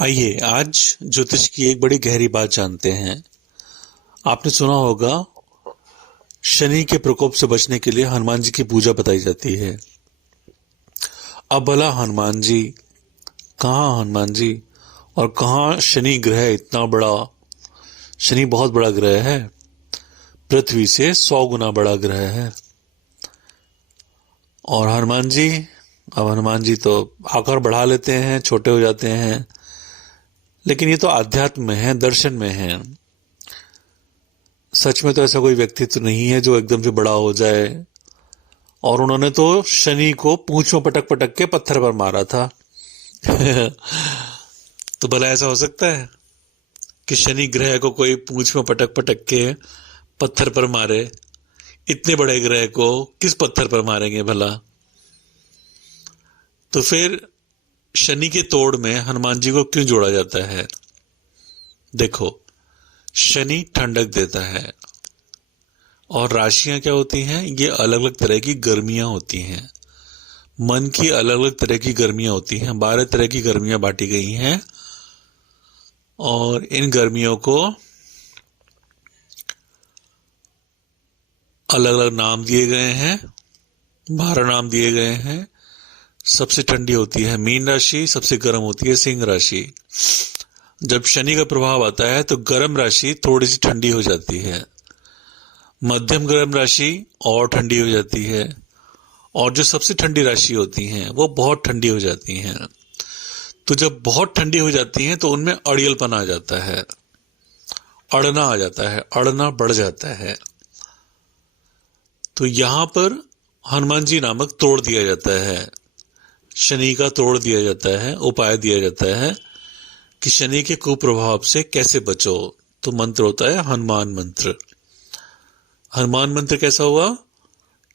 आइए आज ज्योतिष की एक बड़ी गहरी बात जानते हैं। आपने सुना होगा शनि के प्रकोप से बचने के लिए हनुमान जी की पूजा बताई जाती है। अब भला हनुमान जी कहाँ, हनुमान जी और कहाँ शनि ग्रह इतना बड़ा। शनि बहुत बड़ा ग्रह है, पृथ्वी से 100 गुना बड़ा ग्रह है। और हनुमान जी, अब हनुमान जी तो आकार बढ़ा लेते हैं, छोटे हो जाते हैं, लेकिन ये तो आध्यात्म में है, दर्शन में है। सच में तो ऐसा कोई व्यक्तित्व नहीं है जो एकदम से बड़ा हो जाए। और उन्होंने तो शनि को पूंछ में पटक पटक के पत्थर पर मारा था। तो भला ऐसा हो सकता है कि शनि ग्रह को कोई पूंछ में पटक पटक के पत्थर पर मारे? इतने बड़े ग्रह को किस पत्थर पर मारेंगे भला? तो फिर शनि के तोड़ में हनुमान जी को क्यों जोड़ा जाता है? देखो, शनि ठंडक देता है और राशियां क्या होती हैं? ये अलग अलग तरह की गर्मियां होती हैं। मन की अलग अलग तरह की गर्मियां होती हैं। 12 तरह की गर्मियां बांटी गई हैं और इन गर्मियों को अलग अलग नाम दिए गए हैं, 12 नाम दिए गए हैं। सबसे ठंडी होती है मीन राशि, सबसे गर्म होती है सिंह राशि। जब शनि का प्रभाव आता है तो गर्म राशि थोड़ी सी ठंडी हो जाती है, मध्यम गर्म राशि और ठंडी हो जाती है, और जो सबसे ठंडी राशि होती हैं वो बहुत ठंडी हो जाती हैं। तो जब बहुत ठंडी हो जाती हैं तो उनमें अड़ियलपन आ जाता है, अड़ना आ जाता है, अड़ना बढ़ जाता है। तो यहां पर हनुमान जी नामक तोड़ दिया जाता है, शनि का तोड़ दिया जाता है, उपाय दिया जाता है कि शनि के कुप्रभाव से कैसे बचो। तो मंत्र होता है हनुमान मंत्र। हनुमान मंत्र कैसा हुआ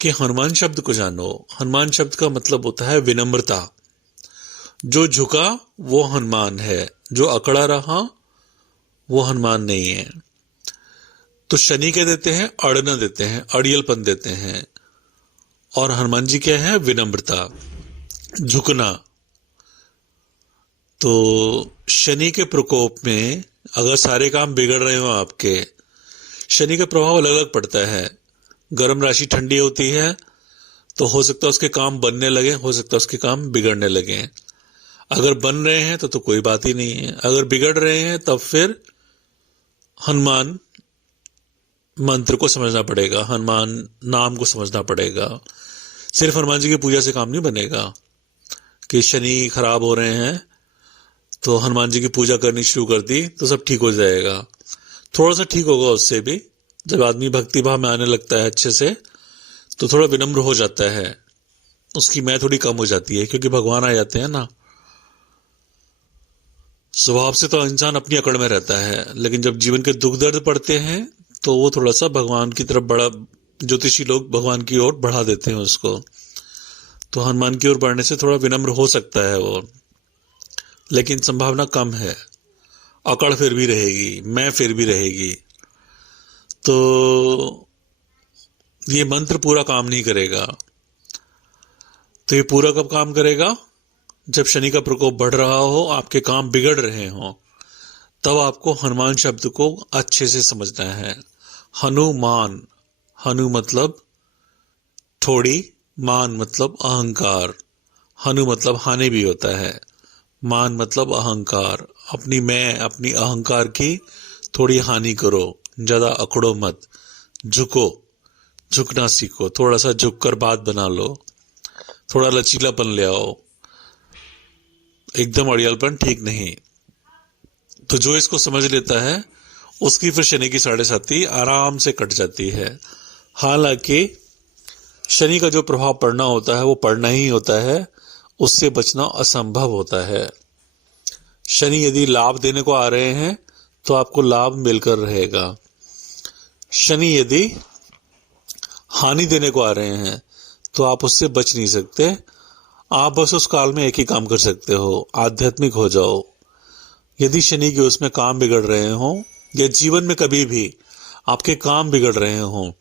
कि हनुमान शब्द को जानो। हनुमान शब्द का मतलब होता है विनम्रता। जो झुका वो हनुमान है, जो अकड़ा रहा वो हनुमान नहीं है। तो शनि क्या देते हैं? अड़ना देते हैं, अड़ियलपन देते हैं। और हनुमान जी क्या है? विनम्रता, झुकना। तो शनि के प्रकोप में अगर सारे काम बिगड़ रहे हो आपके, शनि का प्रभाव अलग अलग पड़ता है। गर्म राशि ठंडी होती है तो हो सकता है उसके काम बनने लगे, हो सकता है उसके काम बिगड़ने लगे। अगर बन रहे हैं तो कोई बात ही नहीं है, अगर बिगड़ रहे हैं तब फिर हनुमान मंत्र को समझना पड़ेगा, हनुमान नाम को समझना पड़ेगा। सिर्फ हनुमान जी की पूजा से काम नहीं बनेगा कि शनि खराब हो रहे हैं तो हनुमान जी की पूजा करनी शुरू कर दी तो सब ठीक हो जाएगा। थोड़ा सा ठीक होगा उससे भी। जब आदमी भक्ति भाव में आने लगता है अच्छे से तो थोड़ा विनम्र हो जाता है, उसकी मैं थोड़ी कम हो जाती है, क्योंकि भगवान आ जाते हैं ना। स्वभाव से तो इंसान अपनी अकड़ में रहता है, लेकिन जब जीवन के दुख दर्द पड़ते हैं तो वो थोड़ा सा भगवान की तरफ बड़ा, ज्योतिषी लोग भगवान की ओर बढ़ा देते हैं उसको। तो हनुमान की ओर बढ़ने से थोड़ा विनम्र हो सकता है वो, लेकिन संभावना कम है। अकड़ फिर भी रहेगी, मैं फिर भी रहेगी। तो ये मंत्र पूरा काम नहीं करेगा। तो ये पूरा कब काम करेगा? जब शनि का प्रकोप बढ़ रहा हो, आपके काम बिगड़ रहे हो, तब आपको हनुमान शब्द को अच्छे से समझना है। हनुमान, हनु मतलब थोड़ी, मान मतलब अहंकार, हनु मतलब हानि भी होता है, मान मतलब अहंकार। अपनी मैं, अपनी अहंकार की थोड़ी हानि करो, ज्यादा अकड़ो मत, झुको, झुकना सीखो, थोड़ा सा झुक कर बात बना लो, थोड़ा लचीलापन ले आओ, एकदम अड़ियलपन ठीक नहीं। तो जो इसको समझ लेता है उसकी फिर शनि की 7.5 आराम से कट जाती है। हालांकि शनि का जो प्रभाव पड़ना होता है वो पड़ना ही होता है, उससे बचना असंभव होता है। शनि यदि लाभ देने को आ रहे हैं तो आपको लाभ मिलकर रहेगा। शनि यदि हानि देने को आ रहे हैं तो आप उससे बच नहीं सकते। आप बस उस काल में एक ही काम कर सकते हो, आध्यात्मिक हो जाओ। यदि शनि के उसमें काम बिगड़ रहे हो या जीवन में कभी भी आपके काम बिगड़ रहे हो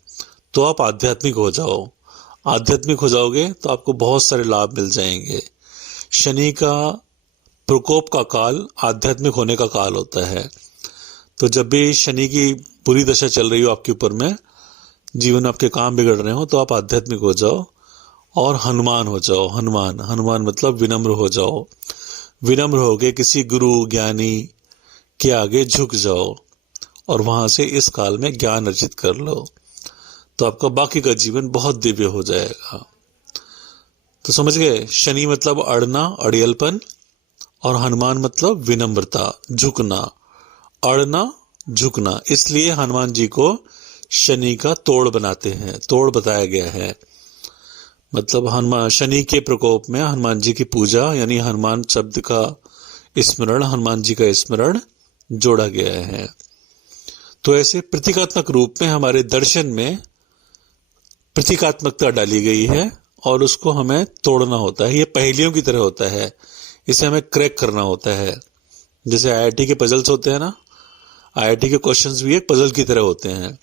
तो आप आध्यात्मिक हो जाओ। आध्यात्मिक हो जाओगे तो आपको बहुत सारे लाभ मिल जाएंगे। शनि का प्रकोप का काल आध्यात्मिक होने का काल होता है। तो जब भी शनि की बुरी दशा चल रही हो आपके ऊपर में, जीवन में आपके काम बिगड़ रहे हो, तो आप आध्यात्मिक हो जाओ और हनुमान हो जाओ। हनुमान, हनुमान मतलब विनम्र हो जाओ। विनम्र होके किसी गुरु ज्ञानी के आगे झुक जाओ और वहां से इस काल में ज्ञान अर्जित कर लो, तो आपका बाकी का जीवन बहुत दिव्य हो जाएगा। तो समझ गए, शनि मतलब अड़ना, अड़ियलपन, और हनुमान मतलब विनम्रता, झुकना। अड़ना, झुकना, इसलिए हनुमान जी को शनि का तोड़ बनाते हैं, तोड़ बताया गया है। मतलब हनुमान, शनि के प्रकोप में हनुमान जी की पूजा, यानी हनुमान शब्द का स्मरण, हनुमान जी का स्मरण जोड़ा गया है। तो ऐसे प्रतीकात्मक रूप में हमारे दर्शन में प्रतीकात्मकता डाली गई है और उसको हमें तोड़ना होता है। ये पहेलियों की तरह होता है, इसे हमें क्रैक करना होता है। जैसे आईआईटी के पजल्स होते हैं ना, आईआईटी के क्वेश्चंस भी एक पजल की तरह होते हैं।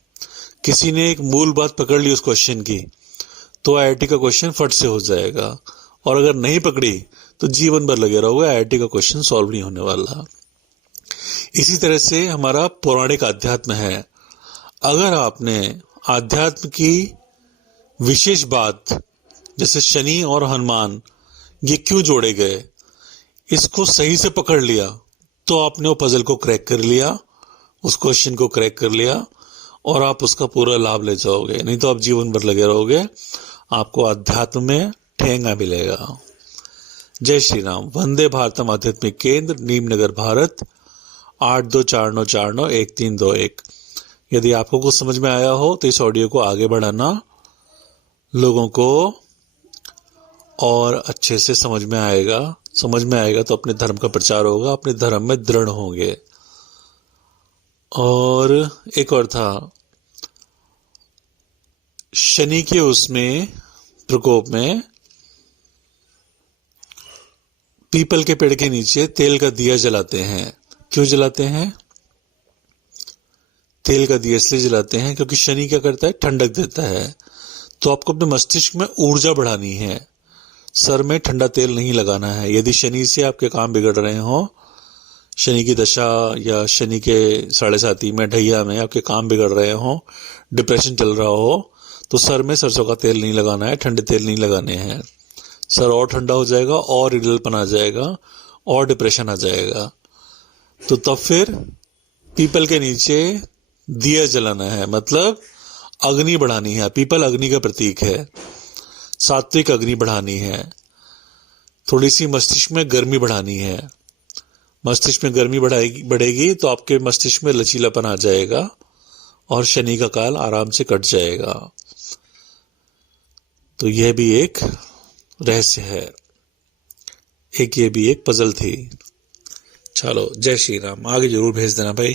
किसी ने एक मूल बात पकड़ ली उस क्वेश्चन की, तो आईआईटी का क्वेश्चन फट से हो जाएगा, और अगर नहीं पकड़ी तो जीवन भर लगे रहोगे, आईआईटी का क्वेश्चन सॉल्व नहीं होने वाला। इसी तरह से हमारा पौराणिक अध्यात्म है। अगर आपने अध्यात्म की विशेष बात, जैसे शनि और हनुमान ये क्यों जोड़े गए, इसको सही से पकड़ लिया, तो आपने वो पजल को क्रैक कर लिया, उस क्वेश्चन को क्रैक कर लिया, और आप उसका पूरा लाभ ले जाओगे। नहीं तो आप जीवन भर लगे रहोगे, आपको अध्यात्म में ठेंगा मिलेगा। जय श्री राम। वंदे भारतम आध्यात्मिक केंद्र, नीमनगर, भारत 8249491321। यदि आपको कुछ समझ में आया हो तो इस ऑडियो को आगे बढ़ाना, लोगों को और अच्छे से समझ में आएगा तो अपने धर्म का प्रचार होगा, अपने धर्म में दृढ़ होंगे। और एक और था, शनि के उसमें प्रकोप में पीपल के पेड़ के नीचे तेल का दिया जलाते हैं। क्यों जलाते हैं? तेल का दिया इसलिए जलाते हैं क्योंकि शनि क्या करता है, ठंडक देता है। तो आपको अपने मस्तिष्क में ऊर्जा बढ़ानी है, सर में ठंडा तेल नहीं लगाना है। यदि शनि से आपके काम बिगड़ रहे हो, शनि की दशा या शनि के 7.5 में ढैया में आपके काम बिगड़ रहे हो, डिप्रेशन चल रहा हो, तो सर में सरसों का तेल नहीं लगाना है, ठंडे तेल नहीं लगाने हैं। सर और ठंडा हो जाएगा, और इडलपन आ जाएगा, और डिप्रेशन आ जाएगा। तो तब फिर पीपल के नीचे दिया जलाना है, मतलब अग्नि बढ़ानी है। पीपल अग्नि का प्रतीक है, सात्विक अग्नि बढ़ानी है। थोड़ी सी मस्तिष्क में गर्मी बढ़ानी है। मस्तिष्क में गर्मी बढ़ेगी तो आपके मस्तिष्क में लचीलापन आ जाएगा और शनि का काल आराम से कट जाएगा। तो यह भी एक रहस्य है, ये भी एक पजल थी। चलो, जय श्री राम। आगे जरूर भेज देना भाई।